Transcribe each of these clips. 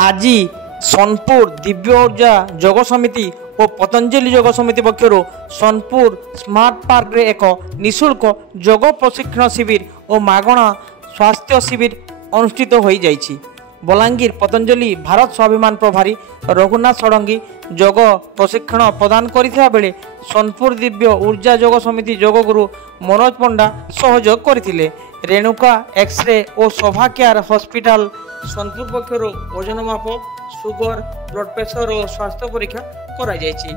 আজি सोनपुर दिव्य ऊर्जा जोग समिति और पतंजलि जोग समिति पक्षर सोनपुर स्मार्ट पार्क रे एक निःशुल्क जोग प्रशिक्षण शिविर और मागणा स्वास्थ्य शिविर अनुष्ठित हो जाइछि। बलांगीर पतंजलि भारत स्वाभिमान प्रभारी रघुनाथ षडंगी जोग प्रशिक्षण प्रदान करथिबा बेले सोनपुर दिव्य ऊर्जा जोग समिति जोग गुरु मनोज पंडा सहयोग करथिले। रेणुका एक्सरे और शोभा केयर हॉस्पिटल सोनपुर पक्षर ओजन माप सुगर ब्लड प्रेशर और स्वास्थ्य परीक्षा करा जायछि।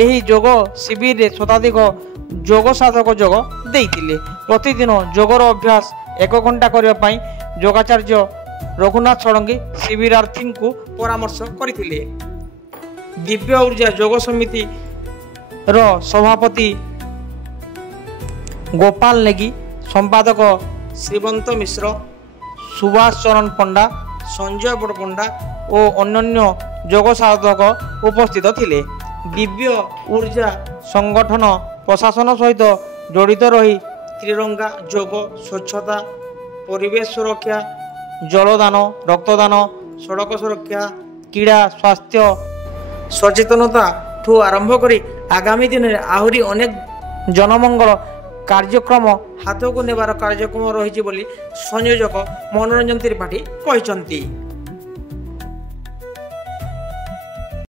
एही जोग शिविर रे शताधिक जोग साधक जोग देइतिले। प्रतिदिन जोगर अभ्यास 1 घंटा करबा पई योगाचार्य रघुनाथ षडंगी शिविरार्थी को परामर्श करथिले। दिव्य ऊर्जा जोग समिति रो सभापति गोपाल नेगी, संपादक श्रीवंत मिश्र, सुभाष चरण पंडा, संजय बड़पंडा और अन्य जोग साधक उपस्थित थिले। दिव्य ऊर्जा संगठन प्रशासन सहित जड़ित रही त्रिरंगा जोग, स्वच्छता, परिवेश सुरक्षा, जलदान, रक्तदान, सड़क सुरक्षा, क्रीड़ा, स्वास्थ्य सचेतनता ठू आरंभ करी आगामी दिन में आहरी अनेक जनमंगल कार्यक्रम हाथ को नेबार कार्यक्रम रही संयोजक मनोरंजन त्रिपाठी कहते।